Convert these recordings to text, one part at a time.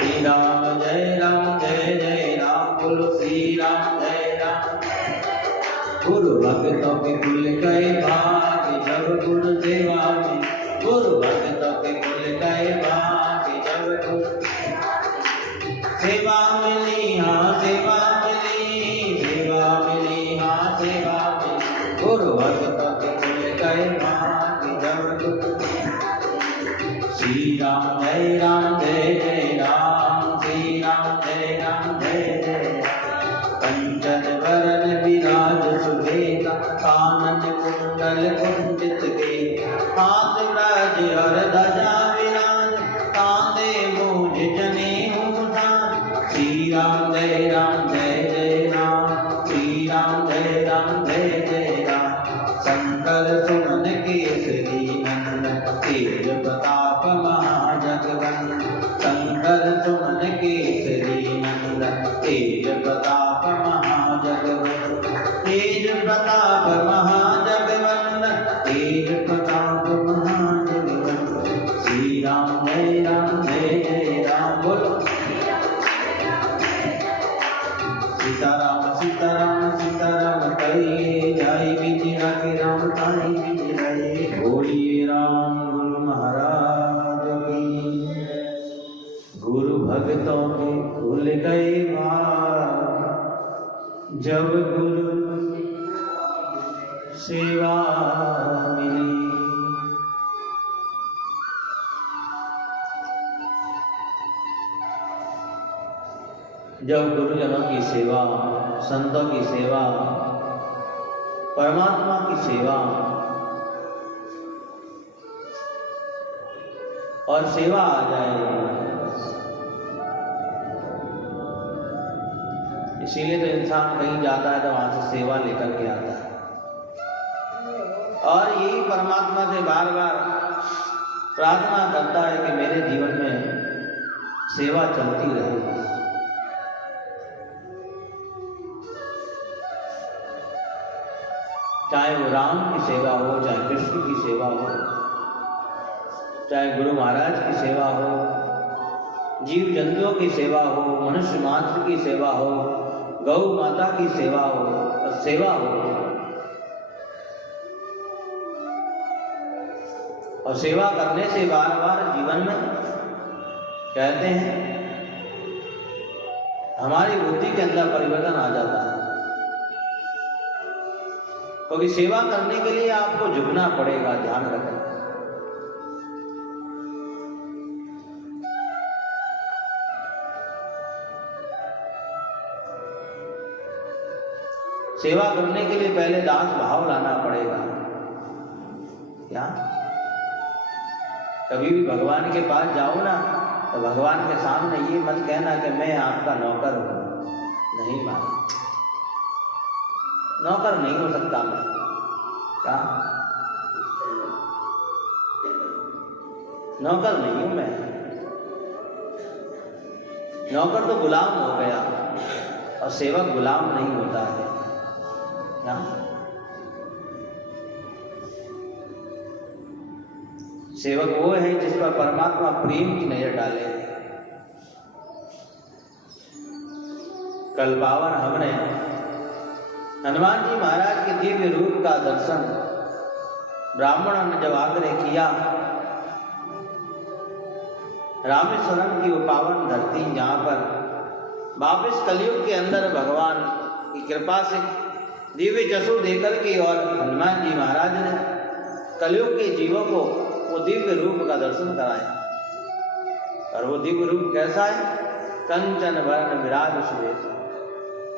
श्री राम जय जय राम बोलो श्री राम जय राम। गुरु भक्तों के कुल गए भाग्य जब गुरु सेवा में, गुरु भक्तों के कुल गए भाग्य जब गुरु सेवा मिली, हाँ सेवा मिली, सेवा मिली, हाँ सेवा मिली। गुरु भक्तों के कुल गए भाग्य जब गुरु। श्री राम जय राम, श्री राम जय जय राम। कंचन वरन विराज सुबेदा, कानन कुंडल कुंडित के, हाथ ब्रज और ध्वजा विराज, कांधे मूंज जनेऊ धान। श्री राम जय राम, श्री राम जय जय राम। शंकर सुमन केसरी नंदन, तेज प्रताप महाजगवंदन। शंकर सुमन केसरी नंदन, तेज प्रताप महाजगवंदन। तेज प्रताप महाजगवंदन, तेज प्रताप महाजगवंदन। श्री राम जय राम बोलो। सीताराम सीताराम सीताराम कहिए, जय विजय के राम ताई विजय। बोलिए राम गुरु महाराज की। गुरु भक्तों के खुल गए भाग जब गुरु सेवा मिली। जब गुरुजनों की सेवा, संतों की सेवा, परमात्मा की सेवा और सेवा आ जाए, इसीलिए तो इंसान कहीं जाता है तो वहां से सेवा लेकर के आता है। और यही परमात्मा से बार बार प्रार्थना करता है कि मेरे जीवन में सेवा चलती रहे। चाहे वो राम की सेवा हो, चाहे कृष्ण की सेवा हो, चाहे गुरु महाराज की सेवा हो, जीव जंतुओं की सेवा हो, मनुष्य मात्र की सेवा हो, गौ माता की सेवा हो, और सेवा हो। और सेवा करने से बार बार जीवन में कहते हैं हमारी बुद्धि के अंदर परिवर्तन आ जाता है। क्योंकि सेवा करने के लिए आपको झुकना पड़ेगा, ध्यान रखें। सेवा करने के लिए पहले दास भाव लाना पड़ेगा। क्या कभी भी भगवान के पास जाओ ना तो भगवान के सामने ये मत कहना कि मैं आपका नौकर हूं। नहीं माना, नौकर नहीं हो सकता मैं। क्या नौकर नहीं हूं मैं। नौकर तो गुलाम हो गया और सेवक गुलाम नहीं होता है। क्या सेवक वो है जिस पर परमात्मा प्रेम की नजर डाले। कल पावन हमने हनुमान जी महाराज के दिव्य रूप का दर्शन ब्राह्मणों ने जब आग्रह किया, रामेश्वरम की वो पावन धरती जहाँ पर वापिस कलयुग के अंदर भगवान की कृपा से दिव्य चक्षु देकर के और हनुमान जी महाराज ने कलयुग के जीवों को वो दिव्य रूप का दर्शन कराया। और वो दिव्य रूप कैसा है? कंचन वर्ण विराज सुरेश,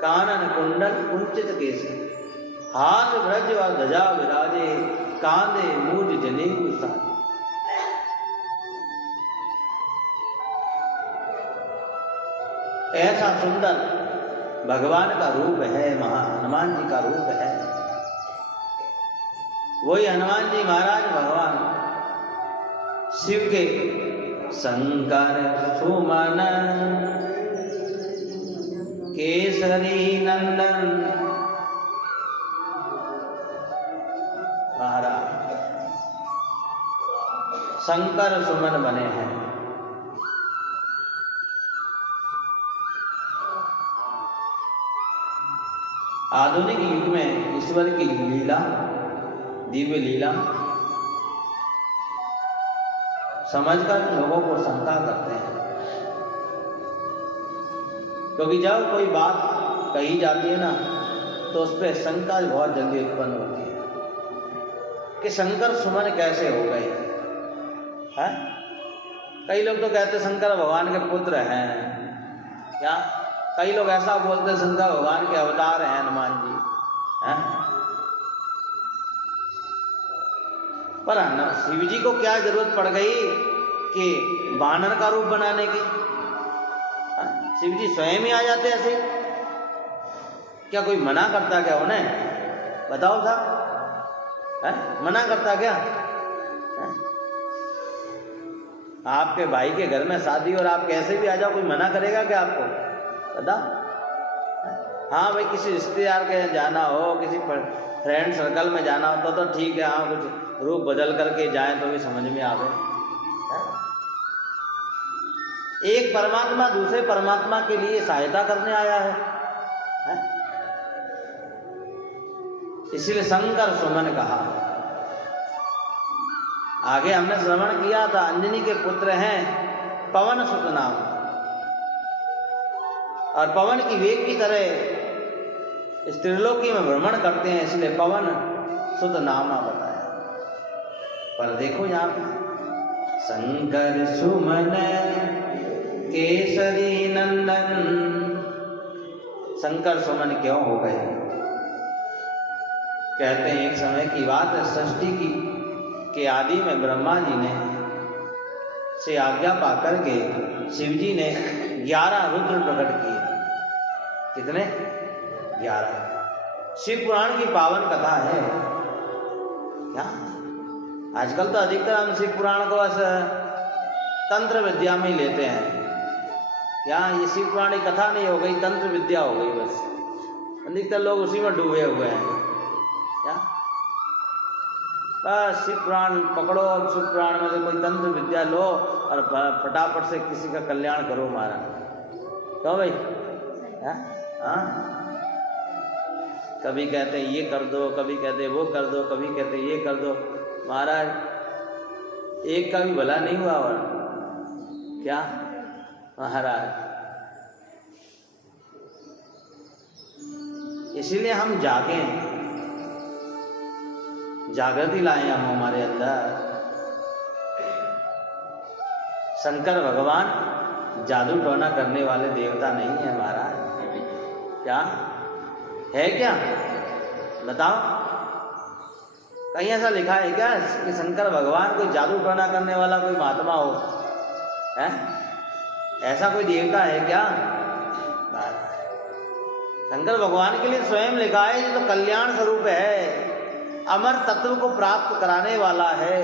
कानन कुंडल कुंचित केश, हाथ ब्रज और ध्वजा विराजे, कांधे मूज जनेऊ साजे। ऐसा सुंदर भगवान का रूप है, हनुमान जी का रूप है। वही हनुमान जी महाराज भगवान शिव के शंकर सुमन केसरी नंदन महाराज शंकर सुमन बने हैं। आधुनिक युग में ईश्वर की लीला, दिव्य लीला समझकर लोगों को शंका करते हैं, क्योंकि जब कोई बात कही जाती है ना तो उस पर शंका बहुत जल्दी उत्पन्न होती है कि शंकर सुमन कैसे हो गए हैं। कई लोग तो कहते शंकर भगवान के पुत्र हैं, क्या कई लोग ऐसा बोलते शंकर भगवान के अवतार हैं हनुमान जी हैं। पर शिव जी को क्या जरूरत पड़ गई कि वानर का रूप बनाने की? शिव जी स्वयं ही आ जाते ऐसे, क्या कोई मना करता क्या उन्हें? बताओ साहब, मना करता क्या? आपके भाई के घर में शादी और आप कैसे भी आ जाओ, कोई मना करेगा क्या आपको? बताओ। हाँ भाई, किसी रिश्तेदार के जाना हो, किसी फ्रेंड सर्कल में जाना हो तो ठीक है, हाँ कुछ रूप बदल करके जाएं तो भी समझ में आवे। एक परमात्मा दूसरे परमात्मा के लिए सहायता करने आया है? इसीलिए शंकर सुमन कहा। आगे हमने श्रवण किया था, अंजनी के पुत्र हैं पवन सुत नाम, और पवन की वेग की तरह इस त्रिलोकी में भ्रमण करते हैं, इसलिए पवन सुत नामा बताया। पर देखो यहाँ पे शंकर सुमन केसरी नंदन, शंकर सुमन क्यों हो गए? कहते हैं एक समय की बात है, सृष्टि की के आदि में ब्रह्मा जी ने से आज्ञा पाकर के शिव जी ने 11 रुद्र प्रकट किए। कितने? 11। शिव पुराण की पावन कथा है क्या? आजकल तो अधिकतर हम शिव पुराण को बस तंत्र विद्या में ही लेते हैं। यहाँ ये शिव पुराण की कथा नहीं हो गई, तंत्र विद्या हो गई बस। अधिकतर लोग उसी में डूबे हुए हैं क्या? बस शिव पुराण पकड़ो और शिव पुराण में से कोई तंत्र विद्या लो और फटाफट से किसी का कल्याण करो महाराज। तो भाई हाँ, कभी कहते हैं ये कर दो, कभी कहते वो कर दो, कभी कहते ये कर दो। महाराज एक का भी भला नहीं हुआ और क्या महाराज। इसीलिए हम जागें, जागृति लाएं हम हमारे अंदर। शंकर भगवान जादू टोना करने वाले देवता नहीं है महाराज। क्या है? क्या बताओ, कहीं ऐसा लिखा है क्या कि शंकर भगवान कोई जादू टोना करने वाला कोई महात्मा हो? है ऐसा कोई देवता है क्या? शंकर भगवान के लिए स्वयं लिखा है, ये तो कल्याण स्वरूप है, अमर तत्व को प्राप्त कराने वाला है।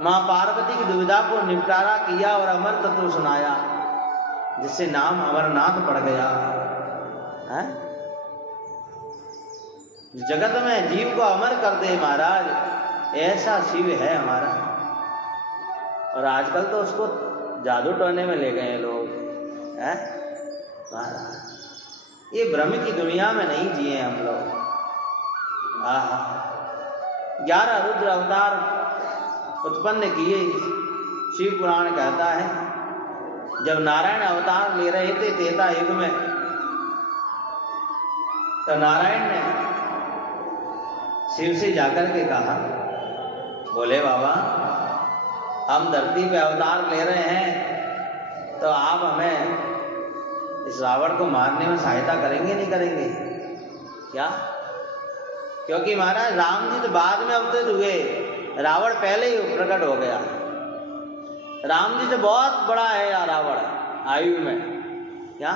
मां पार्वती की दुविधा को निपटारा किया और अमर तत्व सुनाया, जिससे नाम अमरनाथ पड़ गया है। जगत में जीव को अमर कर दे महाराज, ऐसा शिव है हमारा। और आजकल to उसको जादू टोने में ले गए लोग हैं महाराज। ये भ्रम की दुनिया में नहीं जिए हम लोग। 11 रुद्र अवतार उत्पन्न किए। शिव पुराण कहता है जब नारायण अवतार ले रहे थे त्रेता युग में, तो नारायण ने शिव से जाकर के कहा, बोले बाबा हम धरती पे अवतार ले रहे हैं, तो आप हमें इस रावण को मारने में सहायता करेंगे नहीं करेंगे क्या? क्योंकि महाराज राम जी तो बाद में अवतरित हुए, रावण पहले ही प्रकट हो गया। राम जी से बहुत बड़ा है यार रावण आयु में क्या?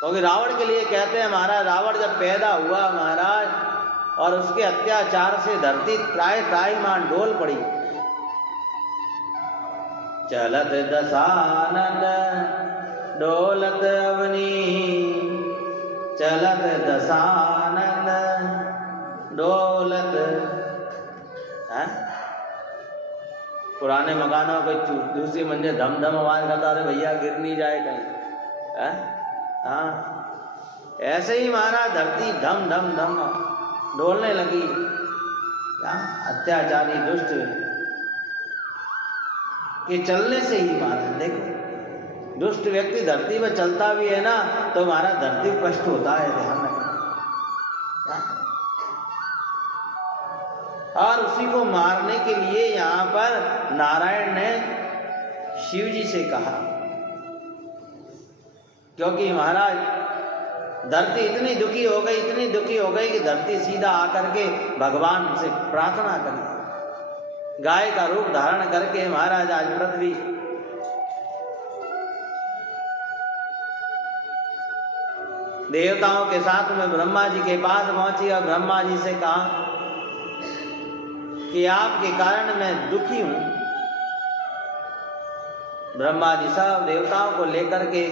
क्योंकि रावण के लिए कहते हैं महाराज, रावण जब पैदा हुआ महाराज और उसके अत्याचार से धरती त्राहि त्राहिमाम डोल पड़ी। चलत दशानन डोलत अवनी, चलत दशानन डोलत पुराने मकानों पे दूसरी मंजिल धम धम आवाज करता, अरे भैया गिर नहीं जाए कहीं, है? हाँ, ऐसे ही महाराज धरती धम धम धम डोलने लगी। अत्याचारी दुष्ट के चलने से ही महाराज देखो, दुष्ट व्यक्ति धरती पर चलता भी है ना तो हमारा धरती को कष्ट होता है, ध्यान रखना। और उसी को मारने के लिए यहाँ पर नारायण ने शिव जी से कहा, क्योंकि महाराज धरती इतनी दुखी हो गई, इतनी दुखी हो गई कि धरती सीधा आकर के भगवान से प्रार्थना करी, गाय का रूप धारण करके महाराज आज पृथ्वी देवताओं के साथ में ब्रह्मा जी के पास पहुंची और ब्रह्मा जी से कहा कि आपके कारण मैं दुखी हूं। ब्रह्मा जी सब देवताओं को लेकर के,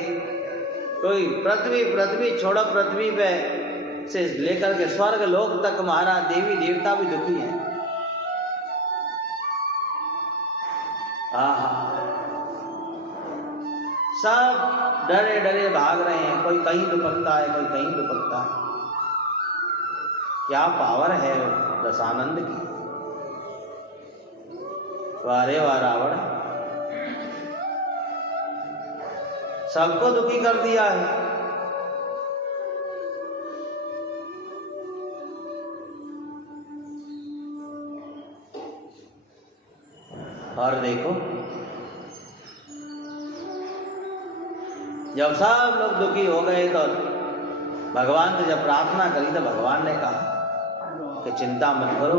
कोई पृथ्वी छोड़ो, पृथ्वी पे से लेकर के स्वर्ग लोक तक महाराज देवी देवता भी दुखी हैं। सब डरे डरे भाग रहे हैं, कोई कहीं दुपकता है, कोई कहीं दुपकता है। क्या पावर है दशानंद की, वारे वाह रावण, सबको दुखी कर दिया है। और देखो जब सब लोग दुखी हो गए तो भगवान से जब प्रार्थना करी तो भगवान ने कहा कि चिंता मत करो,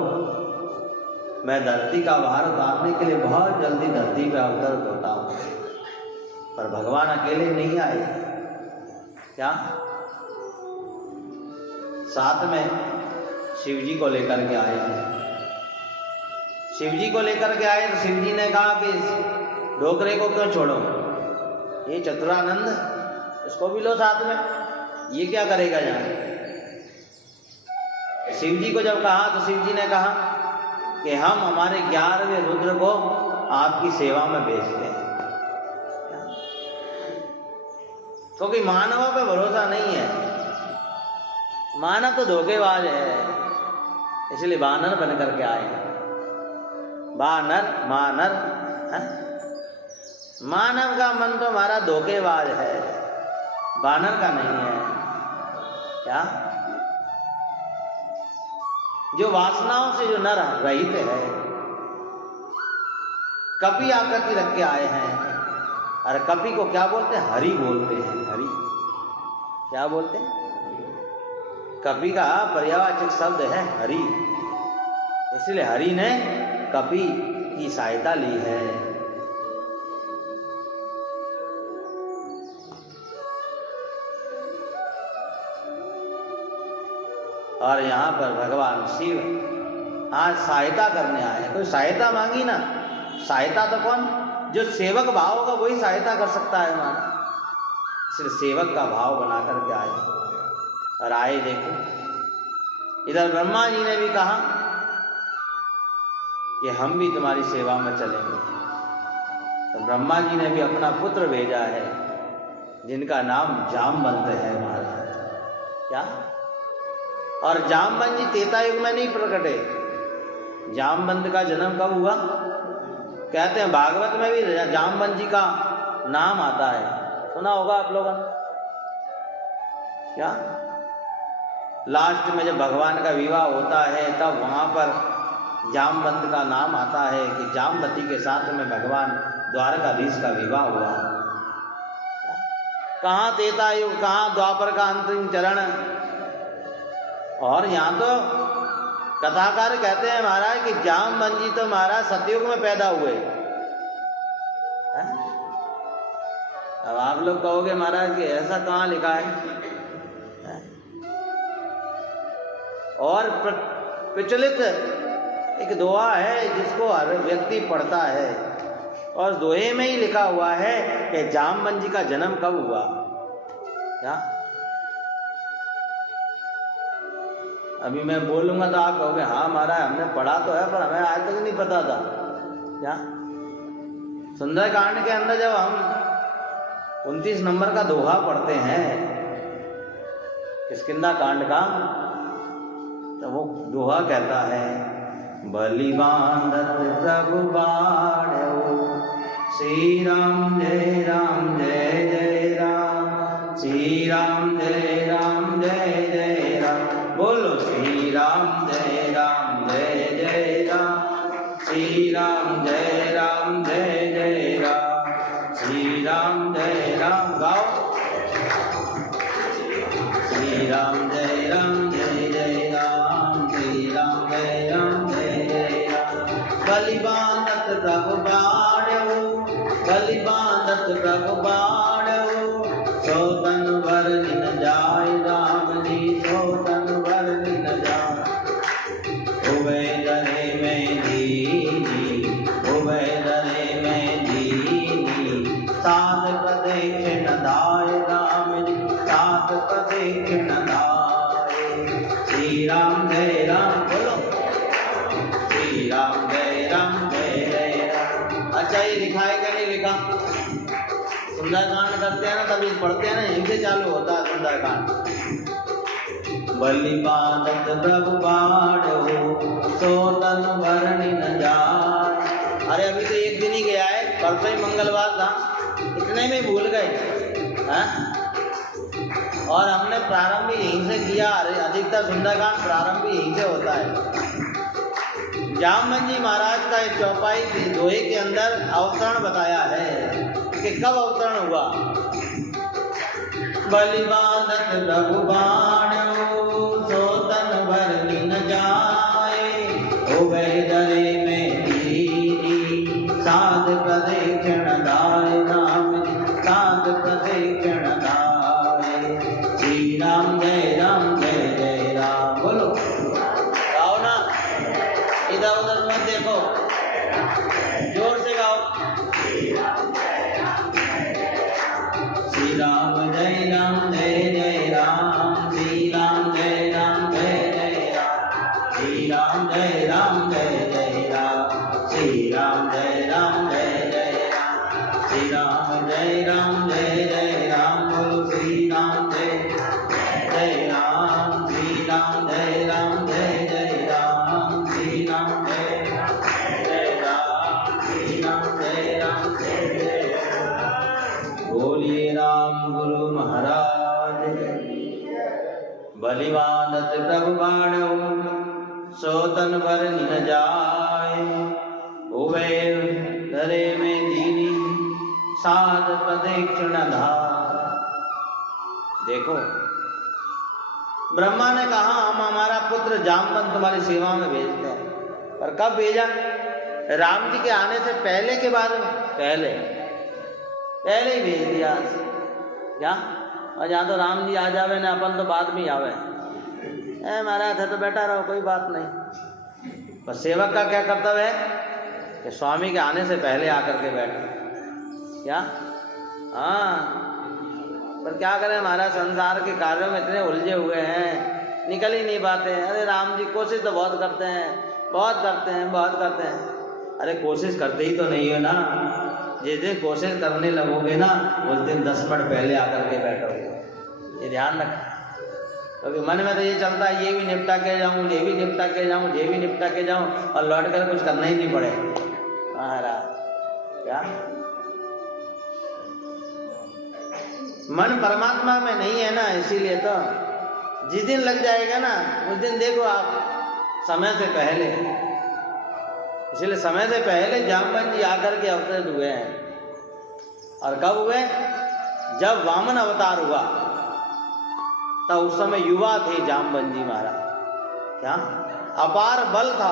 मैं धरती का भार उतारने के लिए बहुत जल्दी धरती पे अवतरित होता हूँ। पर भगवान अकेले नहीं आए, क्या साथ में शिव जी को लेकर के आए थे। शिव जी को लेकर के आए तो शिव जी ने कहा कि इस डोकरे को क्यों छोड़ो, ये चतुरानंद इसको भी लो साथ में, ये क्या करेगा यहाँ। शिव जी को जब कहा तो शिव जी ने कहा कि हम हमारे 11वें रुद्र को आपकी सेवा में भेजते हैं, क्योंकि मानवों पे भरोसा नहीं है, मानव तो धोखेबाज है, इसलिए वानर बन करके आए। वानर मानर है? मानव का मन तो हमारा धोखेबाज है, वानर का नहीं है। क्या जो वासनाओं से जो नर रहित है, कपि आकृति रख के आए हैं। और कपि को क्या बोलते हैं? हरि बोलते हैं। हरि क्या बोलते हैं? कपि का पर्यायवाचक शब्द है हरि, इसलिए हरि ने कपि की सहायता ली है। और यहाँ पर भगवान शिव आज सहायता करने आए हैं। कोई सहायता मांगी ना, सहायता तो कौन, जो सेवक भाव होगा वही सहायता कर सकता है हमारा, इसलिए सेवक का भाव बना करके आए। और आए देखो, इधर ब्रह्मा जी ने भी कहा कि हम भी तुम्हारी सेवा में चलेंगे। तो ब्रह्मा जी ने भी अपना पुत्र भेजा है, जिनका नाम जामवंत है महाराज। क्या? और जामवंत जी त्रेता युग में नहीं प्रकटे। जामवंत का जन्म कब हुआ? कहते हैं भागवत में भी जामवंत जी का नाम आता है, सुना होगा आप लोगों ने। क्या लास्ट में जब भगवान का विवाह होता है तब वहां पर जामवंत का नाम आता है कि जामवती के साथ में भगवान द्वारकाधीश का विवाह हुआ। कहाँ त्रेता युग, कहाँ द्वापर का अंतिम चरण। और यहाँ तो कथाकार कहते हैं महाराज कि जामवंत जी तो महाराज सतयुग में पैदा हुए। अब आप लोग कहोगे महाराज कि ऐसा कहाँ लिखा है? और प्रचलित एक दोहा है जिसको हर व्यक्ति पढ़ता है, और दोहे में ही लिखा हुआ है कि जामवंत जी का जन्म कब हुआ। क्या अभी मैं बोलूंगा तो आप कहोगे हाँ महाराज हमने पढ़ा तो है, पर हमें आज तक नहीं पता था। क्या सुंदरकांड के अंदर जब हम 29 नंबर का दोहा पढ़ते हैं किष्किंधा कांड का, तो वो दोहा कहता है, बलि बांधत प्रभु बाढ़ो, श्री राम जय राम जय जय राम, श्री राम जय राम जय जय राम, बोलो श्री राम जय राम जय जय राम, श्री राम जय राम जय जय राम, श्री राम जय राम, गाओ श्री राम जय राम जय जय राम, श्री राम जय राम जय जय राम, बलि बांधत प्रभु बाढ़ो, बलि बांधत प्रभु बाढ़ो, सो तन भर न जाय राम जी, सो तन भर न जाय, उबे दरे में दीनी, उबे दरे में दीनी, साध प्रदेश न दाय राम जी, साध प्रदेश न दाय, श्री राम जय राम, बोलो श्री राम जय राम जय जय राम। अच्छा ये लिखा है क्या नहीं लिखा? सुंदरकांड करते हैं ना, तभी पढ़ते हैं ना, यहीं से चालू होता है सुंदरकांड। बलि बांधत प्रभु बाढ़ो, सो तन भरनि न जाय। अरे अभी तो एक दिन ही गया है, परसों ही मंगलवार था, इतने में भूल गए हाँ? और हमने प्रारंभ भी यहीं से किया। अधिकतर सुंदरकांड प्रारंभ भी यहीं से होता है। जामवंत जी महाराज का एक चौपाई दोहे के अंदर अवतरण बताया है कि कब अवतरण हुआ। बलि बांधत प्रभु बाढ़ो, सो तन भरनि न जाय, होवे दरे में दीनी, साध प्रदेक्षण दाय राम, साध प्रदेक्षण दाय, श्री राम जय राम जय जय राम, बोलो गाओ ना, इधर उधर मत देखो, जोर से गाओ, श्री राम जय राम जय जय राम, श्री राम जय राम जय जय राम, श्री राम जय राम जय जय राम, श्री राम जय राम जय जय राम, श्री राम जय राम जय जय राम, श्री राम जय राम जय जय राम, बोलो श्री राम जय जय राम, श्री राम जय राम जय जय राम, श्री राम जय राम जय राम, श्री राम जय राम जय जय राम, बोलिए राम गुरु महाराज। बलि बांधत प्रभु बाढ़ो, सो तन भरनि न जाय, उबे दरे में दीनी, साध प्रदेक्षण धाय। देखो ब्रह्मा ने कहा हम हमारा पुत्र जामवंत तुम्हारी सेवा में भेजते हैं, पर कब भेजा? राम जी के आने से पहले के बाद में? पहले ही भेज दिया क्या? और यहाँ तो राम जी आ जावे ना, अपन तो बाद में आवे। महाराज है तो बैठा रहो, कोई बात नहीं। पर सेवक का क्या कर्तव्य है कि स्वामी के आने से पहले आकर के बैठे। क्या? हाँ, पर क्या करें, हमारा संसार के कार्यों में इतने उलझे हुए हैं, निकल ही नहीं पाते। अरे राम जी कोशिश तो बहुत करते हैं, बहुत करते हैं, बहुत करते हैं। अरे कोशिश करते ही तो नहीं हो ना। जिस दिन कोशिश करने लगोगे ना, उस दिन 10 मिनट पहले आकर के बैठोगे। ये ध्यान रख, क्योंकि मन में तो ये चलता है ये भी निपटा के जाऊँ, ये भी निपटा के जाऊँ, ये भी निपटा के जाऊँ, और लौट कर कुछ करना ही नहीं पड़े। महाराज क्या मन परमात्मा में नहीं है ना, इसीलिए तो जिस दिन लग जाएगा ना उस दिन देखो आप समय से पहले। इसलिए समय से पहले जामवंत जी आकर के अवतरित हुए हैं। और कब हुए? जब वामन अवतार हुआ, तब उस समय युवा थे जामवंत जी महाराज। क्या अपार बल था।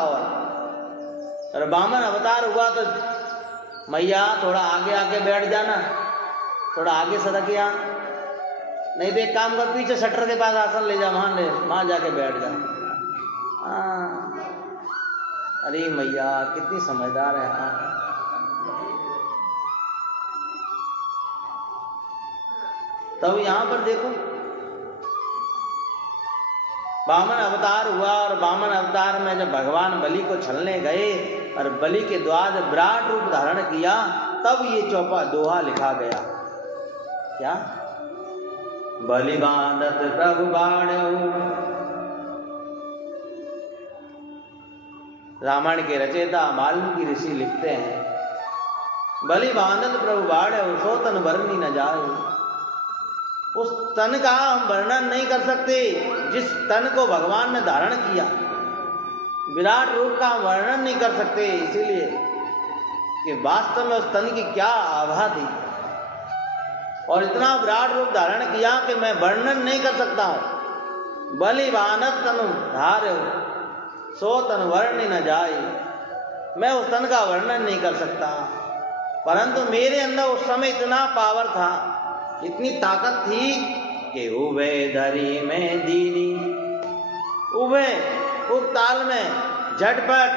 और वामन अवतार हुआ तो मैया थोड़ा आगे आके बैठ जाना, थोड़ा आगे सड़क या नहीं तो एक काम कर, पीछे शटर के पास आसन ले जा, वहां जाके बैठ जा। हाँ, अरे मैया कितनी समझदार है। हाँ, तब यहां पर देखो वामन अवतार हुआ, और वामन अवतार में जब भगवान बलि को छलने गए और बलि के द्वार विराट रूप धारण किया, तब ये चौपा दोहा लिखा गया। क्या? बलि बांधत प्रभु बाढ़ऊ। रामायण के रचयिता वाल्मीकि ऋषि लिखते हैं, बलि बांधत प्रभु बाढ़ऊ सो तन वर्णि न जाए। उस तन का हम वर्णन नहीं कर सकते जिस तन को भगवान ने धारण किया। विराट रूप का हम वर्णन नहीं कर सकते, इसीलिए कि वास्तव में उस तन की क्या आभा थी और इतना विराट रूप धारण किया कि मैं वर्णन नहीं कर सकता हूं। बलि बांधत तनु धार्यो सो तन वर्णि न जाए। मैं उस तन का वर्णन नहीं कर सकता, परंतु मेरे अंदर उस समय इतना पावर था, इतनी ताकत थी कि उभे धरी में दीनी। उभे उप ताल में झटपट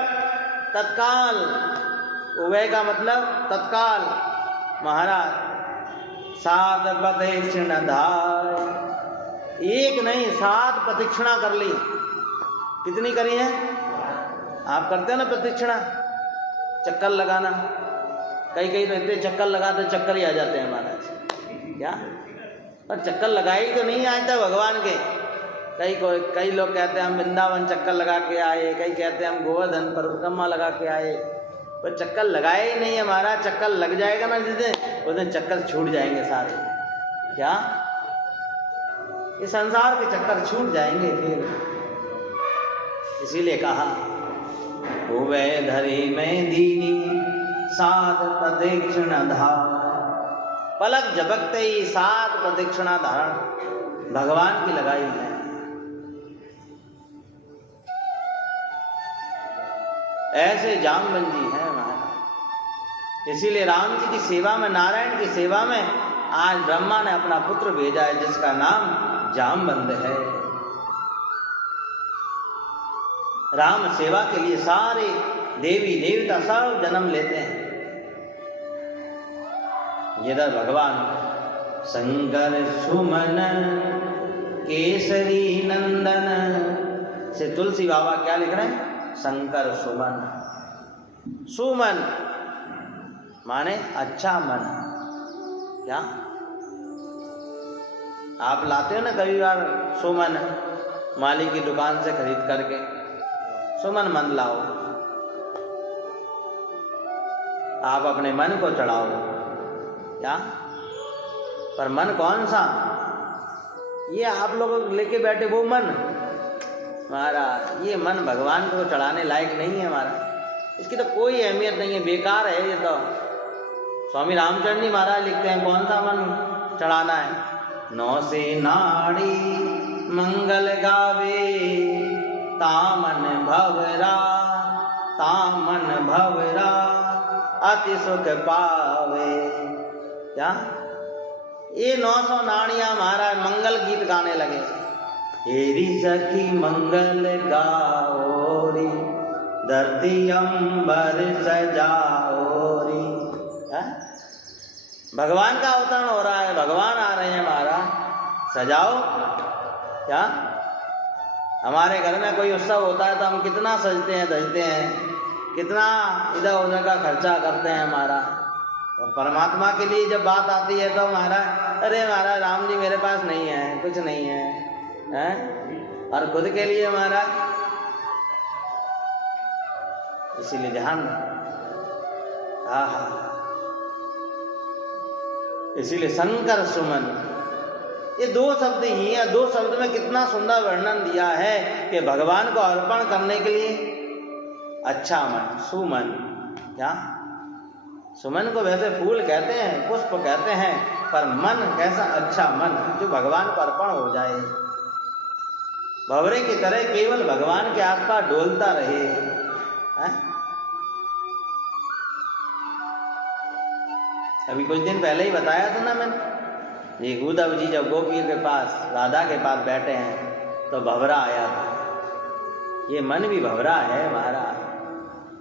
तत्काल। उभे का मतलब तत्काल। महाराज 7 प्रदक्षिण धार, एक नहीं 7 प्रदक्षिणा कर ली। कितनी करी है? आप करते हो ना प्रदक्षिणा, चक्कर लगाना। कई कई तो इतने चक्कर लगाते चक्कर ही आ जाते हैं महाराज। क्या? पर चक्कर लगाई तो नहीं आता भगवान के। कई लोग कहते हैं हम वृंदावन चक्कर लगा के आए, कई कहते हैं हम गोवर्धन परिक्रमा लगा के आए, पर चक्कर लगाए ही नहीं है महाराज। चक्कर लग जाएगा ना जिस दिन, उस दिन चक्कर छूट जाएंगे सारे। क्या? ये संसार के चक्कर छूट जाएंगे फिर। इसीलिए कहा उभे धरी में दीनी 7 प्रदक्षिणा धार। पलक झपकते ही 7 प्रदक्षिणा धारण भगवान की लगाई है। ऐसे जामवंत जी हैं महाराज। इसीलिए राम जी की सेवा में, नारायण की सेवा में आज ब्रह्मा ने अपना पुत्र भेजा है जिसका नाम जामवंत है। राम सेवा के लिए सारे देवी देवता सब जन्म लेते हैं। इधर भगवान शंकर सुमन केसरी नंदन से तुलसी बाबा क्या लिख रहे हैं? शंकर सुमन। सुमन माने अच्छा मन। क्या? आप लाते हो ना कभी बार सुमन माली की दुकान से खरीद करके, सुमन मन लाओ, आप अपने मन को चढ़ाओ। क्या? पर मन कौन सा? ये आप लोग लेके बैठे वो मन महाराज, ये मन भगवान को चढ़ाने लायक नहीं है महाराज। इसकी तो कोई अहमियत नहीं है, बेकार है ये तो। स्वामी रामचंद्र जी महाराज लिखते हैं कौन सा मन चढ़ाना है? 9 से नाड़ी मंगल गावे तामन भवरा, तामन भवरा अति सुख पावे। क्या? ये 900 नाड़ियां महाराज मंगल गीत गाने लगे। हेरी सखी मंगल गाओरी, धरती अंबर सजाओरी। भगवान का अवतरण हो रहा है, भगवान आ रहे हैं महाराज, सजाओ। क्या? हमारे घर में कोई उत्सव होता है तो हम कितना सजते हैं धजते हैं, कितना इधर उधर का खर्चा करते हैं हमारा। और परमात्मा के लिए जब बात आती है तो महाराज, अरे महाराज राम जी मेरे पास नहीं है, कुछ नहीं है, हैं? और खुद के लिए महाराज, इसीलिए ध्यान। इसीलिए शंकर सुमन, ये 2 शब्द ही हैं। 2 शब्द में कितना सुंदर वर्णन दिया है कि भगवान को अर्पण करने के लिए अच्छा मन, सुमन। क्या? सुमन को वैसे फूल कहते हैं, पुष्प कहते हैं, पर मन कैसा? अच्छा मन जो भगवान को अर्पण हो जाए, भंवरे की तरह केवल भगवान के आसपास डोलता रहे। अभी कुछ दिन पहले ही बताया था ना मैंने, ये उद्धव जी जब गोपियों के पास, राधा के पास बैठे हैं तो भंवरा आया था। ये मन भी भंवरा है महाराज।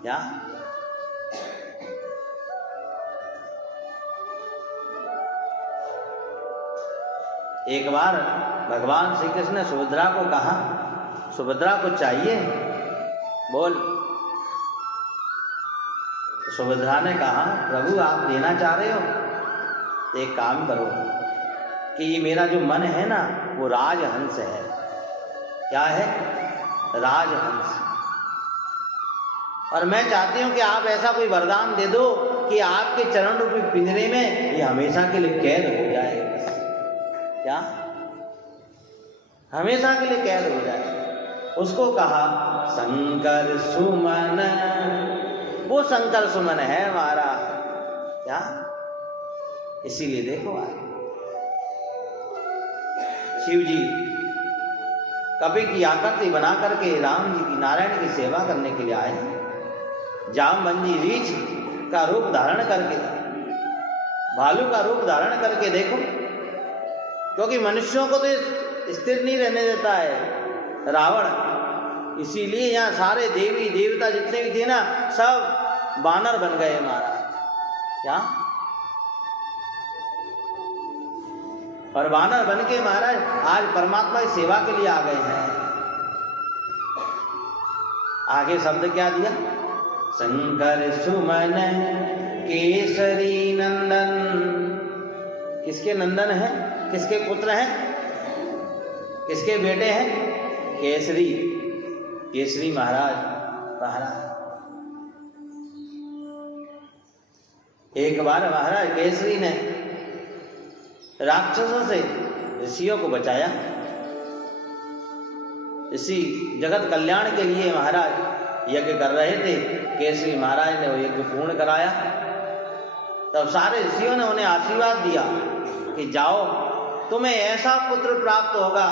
क्या? एक बार भगवान श्री कृष्ण ने सुभद्रा को कहा, सुभद्रा को चाहिए, बोल। तो सुभद्रा ने कहा, प्रभु आप देना चाह रहे हो तो एक काम करो कि ये मेरा जो मन है ना वो राजहंस है। क्या है? राजहंस। और मैं चाहती हूं कि आप ऐसा कोई वरदान दे दो कि आपके चरण रूपी पिंजरे में ये हमेशा के लिए कैद हो जाए। क्या? हमेशा के लिए कैद हो जाए। उसको कहा शंकर सुमन। वो शंकर सुमन है हमारा। क्या? इसीलिए देखो आज शिव जी कभी की आकृति बना करके राम जी की, नारायण की सेवा करने के लिए आए। जामवंती रीछ का रूप धारण करके, भालू का रूप धारण करके देखो, क्योंकि मनुष्यों को तो स्थिर नहीं रहने देता है रावण। इसीलिए यहाँ सारे देवी देवता जितने भी थे ना सब बानर बन गए महाराज। क्या? और बानर बन के महाराज आज परमात्मा की सेवा के लिए आ गए हैं। आगे शब्द क्या दिया? शंकर सुमन केसरी नंदन। किसके नंदन है? किसके पुत्र हैं? किसके बेटे हैं? केसरी। केसरी महाराज। एक बार महाराज केसरी ने राक्षसों से ऋषियों को बचाया। इसी जगत कल्याण के लिए महाराज यज्ञ कर रहे थे। केसरी महाराज ने वो यज्ञ पूर्ण कराया। तब सारे ऋषियों ने उन्हें आशीर्वाद दिया कि जाओ तुम्हें ऐसा पुत्र प्राप्त होगा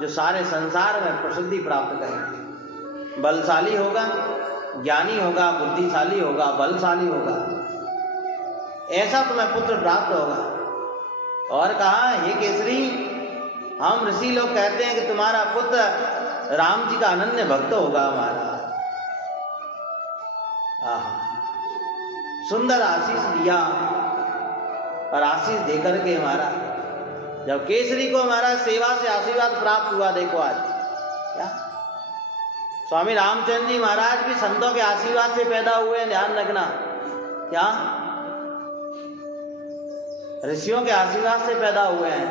जो सारे संसार में प्रसिद्धि प्राप्त करे। बलशाली होगा, ज्ञानी होगा, बुद्धिशाली होगा, बलशाली होगा, ऐसा तुम्हें पुत्र प्राप्त होगा। और कहा, हे केसरी, हम ऋषि लोग कहते हैं कि तुम्हारा पुत्र राम जी का अनन्य भक्त होगा हमारा। सुंदर आशीष दिया। और आशीष देकर के हमारा जब केसरी को हमारा सेवा से आशीर्वाद प्राप्त हुआ, देखो आज क्या स्वामी रामचंद्र जी महाराज भी संतों के आशीर्वाद से पैदा हुए हैं। ध्यान रखना। क्या? ऋषियों के आशीर्वाद से पैदा हुए हैं।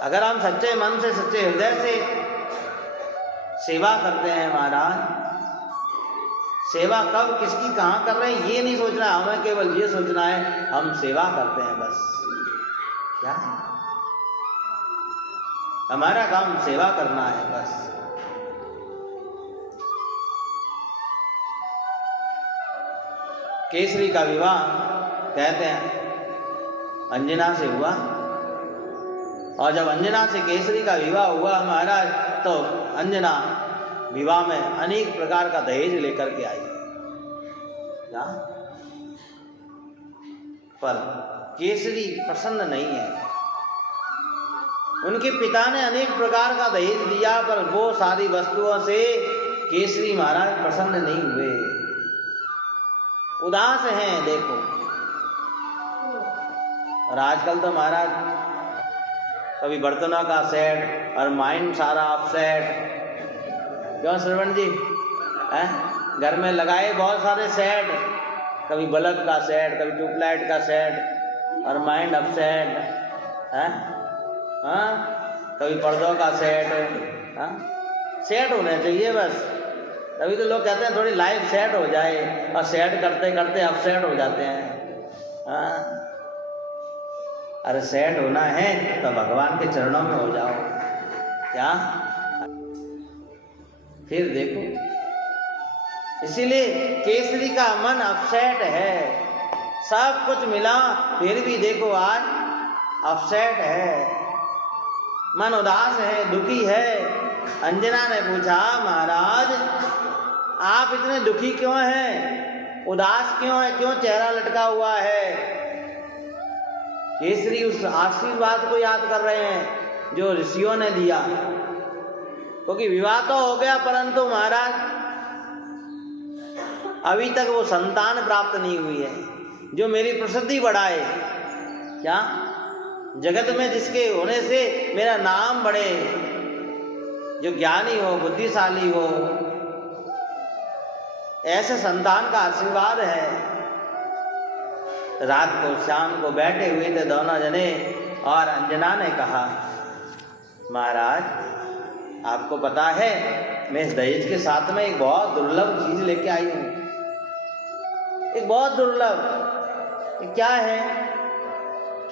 अगर हम सच्चे मन से, सच्चे हृदय से सेवा करते हैं महाराज, सेवा कब किसकी कहाँ कर रहे हैं ये नहीं सोचना है, हमें केवल ये सोचना है हम सेवा करते हैं बस। क्या? हमारा काम सेवा करना है बस। केसरी का विवाह कहते हैं अंजना से हुआ। और जब अंजना से केसरी का विवाह हुआ महाराज, तो अंजना विवाह में अनेक प्रकार का दहेज लेकर के आई। क्या? पर केसरी प्रसन्न नहीं है। उनके पिता ने अनेक प्रकार का दहेज दिया, पर वो सारी वस्तुओं से केसरी महाराज प्रसन्न नहीं हुए, उदास हैं। देखो, और आजकल तो महाराज कभी बर्तनों का सेट और माइंड सारा अपसेट। क्यों श्रवण जी? घर में लगाए बहुत सारे सेट, कभी बल्ब का सेट, कभी ट्यूबलाइट का सेट, और माइंड अपसेट है। कभी पर्दों का सेट। सेट होने चाहिए बस। तभी तो लोग कहते हैं थोड़ी लाइफ सेट हो जाए, और सेट करते करते अपसेट हो जाते हैं। अरे सेट होना है तो भगवान के चरणों में हो जाओ। क्या? फिर देखो, इसीलिए केसरी का मन अपसेट है। सब कुछ मिला फिर भी देखो आज अपसेट है, मन उदास है, दुखी है। अंजना ने पूछा, महाराज आप इतने दुखी क्यों हैं, उदास क्यों है, क्यों चेहरा लटका हुआ है? केसरी उस आशीर्वाद को याद कर रहे हैं जो ऋषियों ने दिया, क्योंकि विवाह तो हो गया परंतु महाराज अभी तक वो संतान प्राप्त नहीं हुई है जो मेरी प्रसिद्धि बढ़ाए। क्या? जगत में जिसके होने से मेरा नाम बढ़े, जो ज्ञानी हो, बुद्धिशाली हो, ऐसे संतान का आशीर्वाद है। रात को शाम को बैठे हुए थे दोनों जने और अंजना ने कहा, महाराज आपको पता है मैं इस दहेज के साथ में एक बहुत दुर्लभ चीज लेके आई हूं। एक बहुत दुर्लभ, क्या है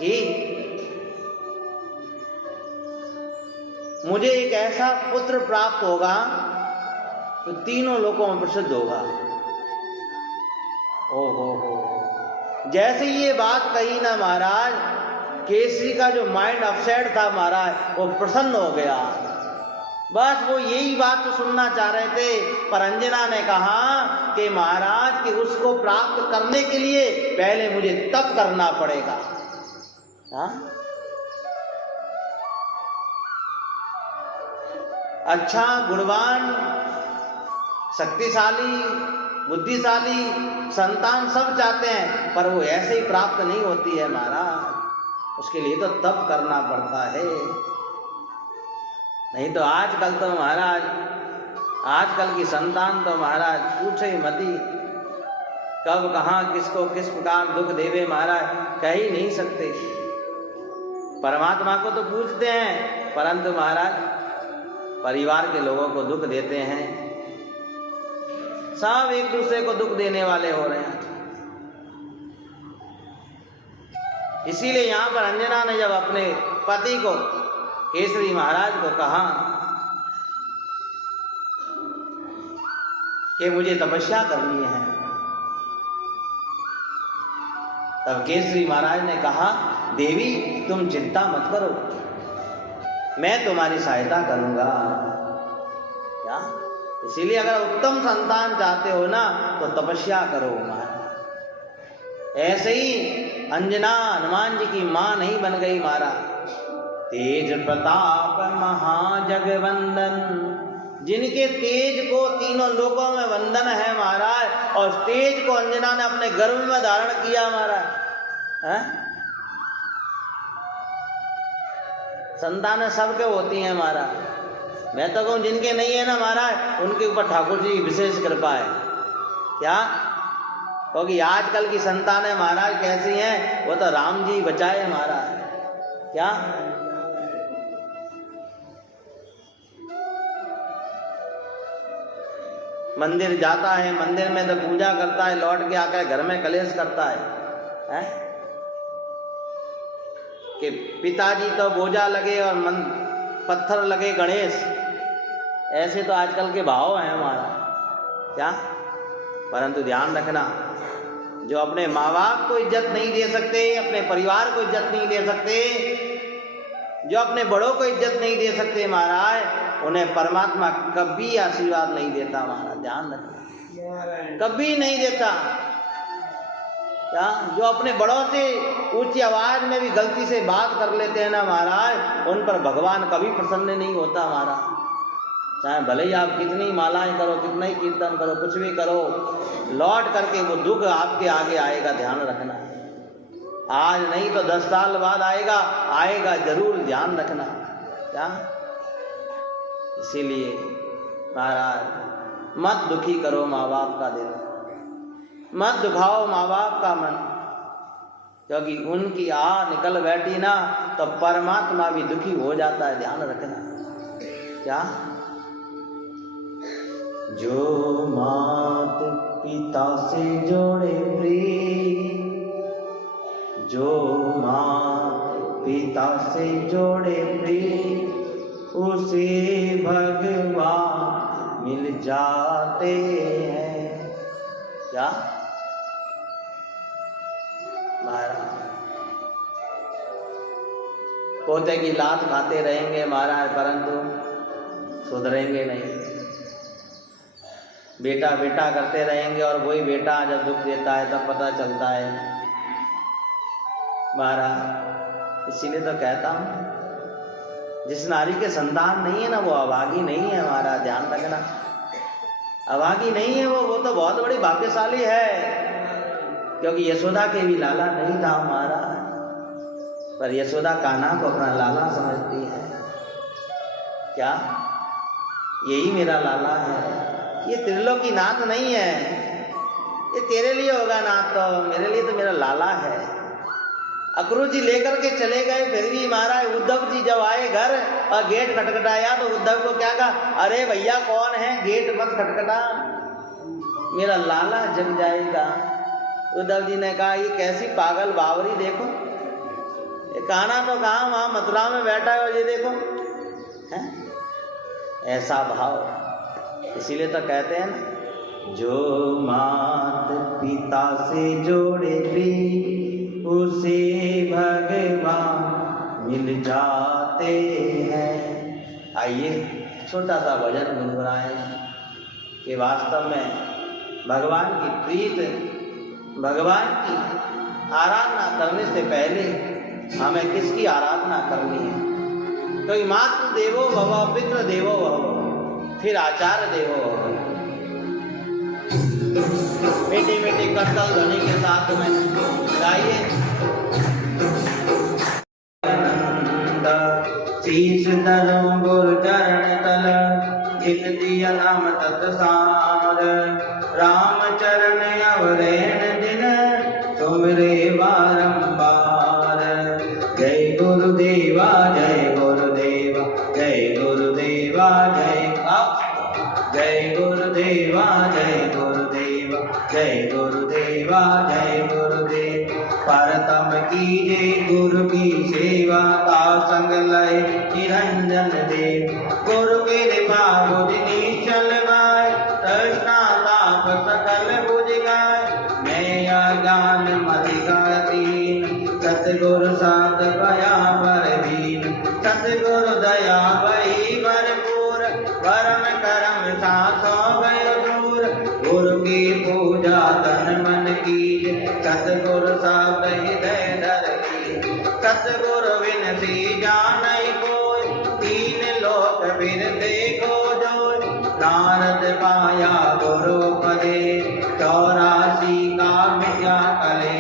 कि मुझे एक ऐसा पुत्र प्राप्त होगा तो तीनों लोकों में प्रसिद्ध होगा। हो जैसे ये बात कही ना महाराज, केसरी का जो माइंड अपसेट था महाराज वो प्रसन्न हो गया। बस वो यही बात तो सुनना चाह रहे थे, पर अंजना ने कहा कि महाराज कि उसको प्राप्त करने के लिए पहले मुझे तप करना पड़ेगा। अच्छा गुणवान शक्तिशाली बुद्धिशाली संतान सब चाहते हैं, पर वो ऐसे ही प्राप्त नहीं होती है महाराज, उसके लिए तो तप करना पड़ता है। नहीं तो आजकल तो महाराज, आजकल की संतान तो महाराज पूछे ही मती, कब कहाँ किसको किस प्रकार दुख देवे महाराज कह ही नहीं सकते। परमात्मा को तो पूछते हैं परंतु महाराज परिवार के लोगों को दुख देते हैं। सब एक दूसरे को दुख देने वाले हो रहे हैं। इसीलिए यहां पर अंजना ने जब अपने पति को केसरी महाराज को कहा कि मुझे तपस्या करनी है, तब केसरी महाराज ने कहा देवी तुम चिंता मत करो, मैं तुम्हारी सहायता करूंगा। क्या? इसीलिए अगर उत्तम संतान चाहते हो ना तो तपस्या करो महाराज। ऐसे ही अंजना हनुमान जी की मां नहीं बन गई महाराज। तेज प्रताप महाजगवंदन, जिनके तेज को तीनों लोकों में वंदन है महाराज, और तेज को अंजना ने अपने गर्भ में धारण किया महाराज। संतानें सबके होती हैं महाराज, मैं तो कहूँ जिनके नहीं है ना महाराज उनके ऊपर ठाकुर जी की विशेष कृपा है। क्या? क्योंकि आजकल की संतानें महाराज कैसी हैं, वो तो राम जी बचाए महाराज। क्या? मंदिर जाता है, मंदिर में तो पूजा करता है, लौट के आकर घर में कलेश करता है? कि पिताजी तो बोझा लगे और पत्थर लगे गणेश, ऐसे तो आजकल के भाव हैं हमारा। क्या? परंतु ध्यान रखना, जो अपने माँ बाप को इज्जत नहीं दे सकते, अपने परिवार को इज्जत नहीं दे सकते, जो अपने बड़ों को इज्जत नहीं दे सकते महाराज, उन्हें परमात्मा कभी आशीर्वाद नहीं देता महाराज। ध्यान रखना, कभी नहीं देता। क्या? जो अपने बड़ों से ऊंची आवाज में भी गलती से बात कर लेते हैं ना महाराज, उन पर भगवान कभी प्रसन्न नहीं होता महाराज। चाहे भले ही आप कितनी मालाएं करो, कितना ही कीर्तन करो, कुछ भी करो, लौट करके वो दुख आपके आगे आएगा। ध्यान रखना, आज नहीं तो 10 साल बाद आएगा, आएगा जरूर। ध्यान रखना। क्या? इसीलिए महाराज मत दुखी करो माँ बाप का दिल, मत दुखाओ माँ बाप का मन, क्योंकि उनकी निकल बैठी ना तो परमात्मा भी दुखी हो जाता है। ध्यान रखना। क्या? जो मात पिता से जोड़े प्रेम, जो मात पिता से जोड़े प्रेम, उसे भगवान मिल जाते हैं। क्या? महाराज पोते की लात खाते रहेंगे महाराज, परंतु सुधरेंगे नहीं। बेटा बेटा करते रहेंगे और वही बेटा जब दुख देता है तब पता चलता है महाराज। इसीलिए तो कहता हूँ जिस नारी के संतान नहीं है ना वो अभागी नहीं है महाराज। ध्यान रखना, अभागी नहीं है वो तो बहुत बड़ी भाग्यशाली है, क्योंकि यशोदा के भी लाला नहीं था महाराज, पर यशोदा कान्हा को अपना लाला समझती है। क्या? यही मेरा लाला है, ये त्रिलोकी नाथ नहीं है, ये तेरे लिए होगा नाथ, तो मेरे लिए तो मेरा लाला है। अक्रूर जी लेकर के चले गए, फिर भी महाराज उद्धव जी जब आए घर और गेट खटखटाया तो उद्धव को क्या कहा, अरे भैया कौन है, गेट मत खटखटा, मेरा लाला जग जाएगा। उद्धव जी ने कहा ये कैसी पागल बावरी, देखो ये कान्हा तो कहाँ वहाँ मथुरा में बैठा है और ये देखो है ऐसा भाव। इसीलिए तो कहते हैं ना, जो मात पिता से जोड़े प्रेम उसे भगवान मिल जाते हैं। आइए छोटा सा भजन गुनगुनाएं कि वास्तव में भगवान की प्रीत, भगवान की आराधना करने से पहले हमें किसकी आराधना करनी है। तो मातृ देवो भव, पितृ देवो भव, फिर आचार्य देवो भव। मीठी मीठी करतल ध्वनि के साथ में गाइए। शीश धरो गुरु चरण तल, जिन दिया नाम तत्सार, राम चरण अवरेण दिन, तुमरे बारंबार। जय गुरुदेवा जय गुरुदेवा, जय गुरुदेवा जय जय गुरुदेवा जय गुरुदेवा, जय गुरुदेवा जय गुरुदेव। परतम कीजे गुरु की सेवा, ता संग लय निरंजन देव। गुरु की कृपा बुझ नीचल गाय, तृष्णा ताप सकल बुझ गाय। मैं अज्ञान मधिकार दीन, सतगुरु साथ भया परवीन। सतगुरु दया भई भरपूर, वरम करम सासो गयो दूर। गुरु की पूजा तन मन कीजे, सतगुरु साथ हृदय धर कीजे। सतगुरु विनती जानई कोय, तीन लोक फिर देखो जोय। नारद पाया गुरु पदे, 84 का मिटा कले।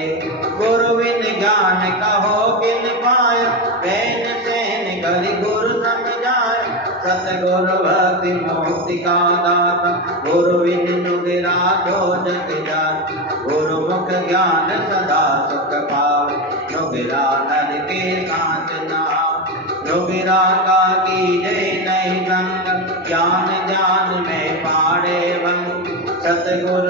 गुरु बिन ज्ञान कहो किन पाया, बैन सैन करि गुरु समझाय। सतगुरु भक्ति मुक्ति का दाता, गुरु बिन जुगिरा जो जग जात। गुरु मुख ज्ञान सदा सुख पावे, जुगिरा नर के साथ नाम। जुगिरा का कीजे नहीं संग, ज्ञान ज्ञान में पाड़े भंग। सतगुरु